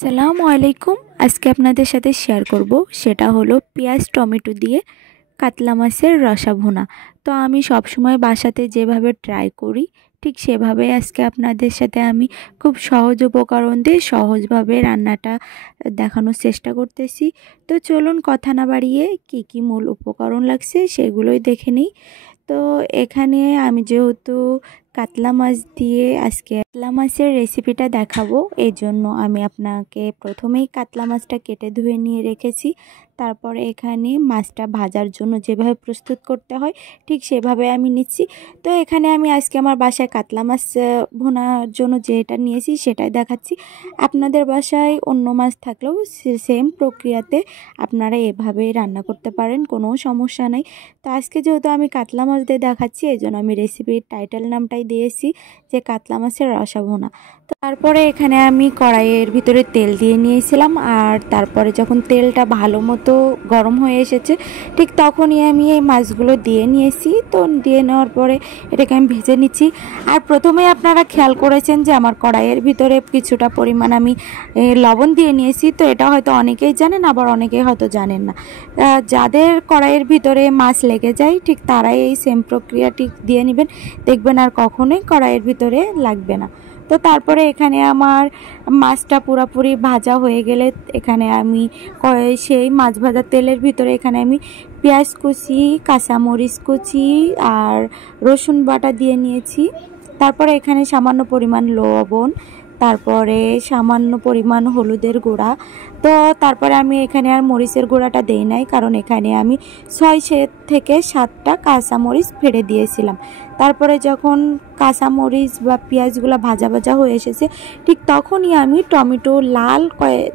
আসসালামু আলাইকুম। আজকে আপনাদের সাথে শেয়ার করব সেটা হলো পেঁয়াজ টমেটো দিয়ে কাতলা মাছের রসা ভুনা। তো আমি সবসময় বাসাতে যেভাবে ট্রাই করি ঠিক সেভাবে আজকে আপনাদের সাথে আমি খুব সহজ উপকরণ দিয়ে সহজভাবে রান্নাটা দেখানোর চেষ্টা করতেছি। তো চলুন কথা না বাড়িয়ে কি মূল উপকরণ লাগছে সেগুলোই দেখে নিই। তো এখানে আমি যেহেতু কাতলা মাছ দিয়ে আজকে কাতলা মাছের রেসিপিটা দেখাবো, এই জন্য আমি আপনাকে প্রথমেই কাতলা মাছটা কেটে ধুয়ে নিয়ে রেখেছি। তারপরে এখানে মাছটা ভাজার জন্য যেভাবে প্রস্তুত করতে হয় ঠিক সেভাবে আমি নিচ্ছি। তো এখানে আমি আজকে আমার বাসায় কাতলা মাছ ভুনার জন্য যেটা নিয়েছি সেটাই দেখাচ্ছি। আপনাদের বাসায় অন্য মাছ থাকলেও সেম প্রক্রিয়াতে আপনারা এভাবেই রান্না করতে পারেন, কোনো সমস্যা নাই। তো আজকে যেহেতু আমি কাতলা মাছ দিয়ে দেখাচ্ছি এই জন্য আমি রেসিপির টাইটেল নামটাই দিয়েছি যে কাতলা মাছের রসা ভুনা। তো তারপরে এখানে আমি কড়াইয়ের ভিতরে তেল দিয়ে নিয়েছিলাম, আর তারপরে যখন তেলটা ভালো মতো গরম হয়ে এসেছে ঠিক তখনই আমি এই মাছগুলো দিয়ে নিয়েছি। তো দিয়ে নেওয়ার পরে এটাকে আমি ভেজে নিচ্ছি। আর প্রথমে আপনারা খেয়াল করেছেন যে আমার কড়াইয়ের ভিতরে কিছুটা পরিমাণ আমি লবণ দিয়ে নিয়েছি। তো এটা হয়তো অনেকেই জানেন, আবার অনেকেই হয়তো জানেন না। যাদের কড়াইয়ের ভিতরে মাছ লেগে যায় ঠিক তারাই এই সেম প্রক্রিয়াটি দিয়ে নেবেন, দেখবেন আর কখনোই কড়াইয়ের ভিতরে লাগবে না। তো তারপরে এখানে আমার মাছটা পুরোপুরি ভাজা হয়ে গেলে এখানে আমি সেই মাছ ভাজা তেলের ভিতরে এখানে আমি পেঁয়াজ কুচি, কাঁচামরিচ কুচি আর রসুন বাটা দিয়ে নিয়েছি। তারপরে এখানে সামান্য পরিমাণ লবণ, তারপরে সামান্য পরিমাণ হলুদের গুঁড়া। তো তারপরে আমি এখানে আর মরিচের গুঁড়াটা দেই নাই, কারণ এখানে আমি 6 থেকে 7টা কাঁচামরিচ ফেড়ে দিয়েছিলাম। তারপরে যখন কাঁচামরিচ বা পেঁয়াজগুলো ভাজা ভাজা হয়ে এসেছে ঠিক তখনই আমি টমেটো, লাল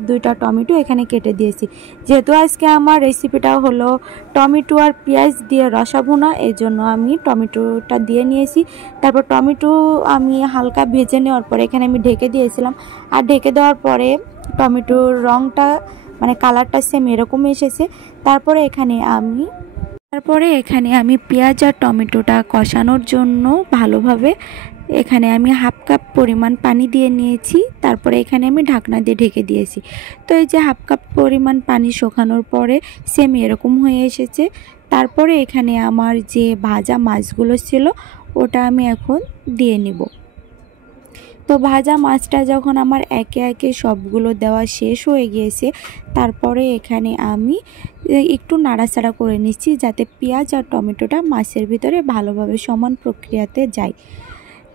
2টা টমেটো এখানে কেটে দিয়েছি। যেহেতু আজকে আমার রেসিপিটা হলো টমেটো আর পেঁয়াজ দিয়ে রসা ভুনা, এই জন্য আমি টমেটোটা দিয়ে নিয়েছি। তারপর টমেটো আমি হালকা ভেজে নেওয়ার পরে এখানে আমি ঢেকে দিয়েছিলাম। আর ঢেকে দেওয়ার পরে টমেটোর রঙটা মানে কালারটা সেম এরকম এসেছে। তারপরে এখানে আমি পেঁয়াজ আর টমেটোটা কষানোর জন্য ভালোভাবে এখানে আমি হাফ কাপ পরিমাণ পানি দিয়ে নিয়েছি। তারপরে এখানে আমি ঢাকনা দিয়ে ঢেকে দিয়েছি। তো এই যে হাফ কাপ পরিমাণ পানি শুকানোর পরে সেম এরকম হয়ে এসেছে। তারপরে এখানে আমার যে ভাজা মাছগুলো ছিল ওটা আমি এখন দিয়ে নিব। তো ভাজা মাছটা যখন আমার একে একে সবগুলো দেওয়া শেষ হয়ে গিয়েছে তারপরে এখানে আমি একটু নাড়াচাড়া করে নিচ্ছি যাতে পেঁয়াজ আর টমেটোটা মাছের ভিতরে ভালোভাবে সমান প্রক্রিয়াতে যায়।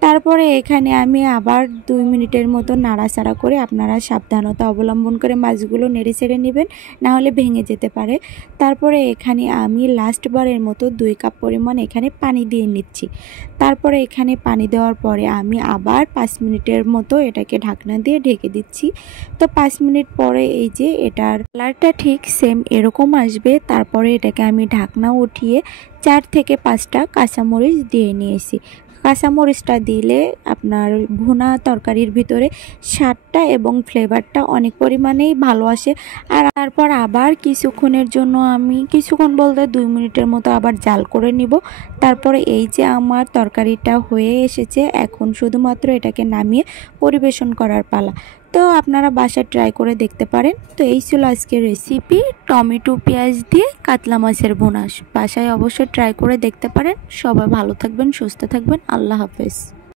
তারপরে এখানে আমি আবার 2 মিনিটের মতো নাড়াচাড়া করে আপনারা সাবধানতা অবলম্বন করে মাছগুলো নেড়ে চেড়ে নেবেন, না হলে ভেঙে যেতে পারে। তারপরে এখানে আমি লাস্টবারের মতো 2 কাপ পরিমাণ এখানে পানি দিয়ে নিচ্ছি। তারপরে এখানে পানি দেওয়ার পরে আমি আবার 5 মিনিটের মতো এটাকে ঢাকনা দিয়ে ঢেকে দিচ্ছি। তো 5 মিনিট পরে এই যে এটার কালারটা ঠিক সেম এরকম আসবে। তারপরে এটাকে আমি ঢাকনা উঠিয়ে 4 থেকে 5টা কাঁচামরিচ দিয়ে নিয়েছি। কাঁচামরিচটা দিলে আপনার ভুনা তরকারির ভিতরে স্বাদটা এবং ফ্লেভারটা অনেক পরিমাণেই ভালো আসে। আর তারপর আবার কিছুক্ষণের জন্য আমি কিছুক্ষণ বলতে 2 মিনিটের মতো আবার জাল করে নিব। তারপরে এই যে আমার তরকারিটা হয়ে এসেছে, এখন শুধুমাত্র এটাকে নামিয়ে পরিবেশন করার পালা। তো আপনারা বাসায় ট্রাই করে দেখতে পারেন। তো এই ছিল আজকের রেসিপি টমেটো পেঁয়াজ দিয়ে কাতলা মাছের ভুনা। বাসায় অবশ্যই ট্রাই করে দেখতে পারেন। সবাই ভালো থাকবেন, সুস্থ থাকবেন। আল্লাহ হাফেজ।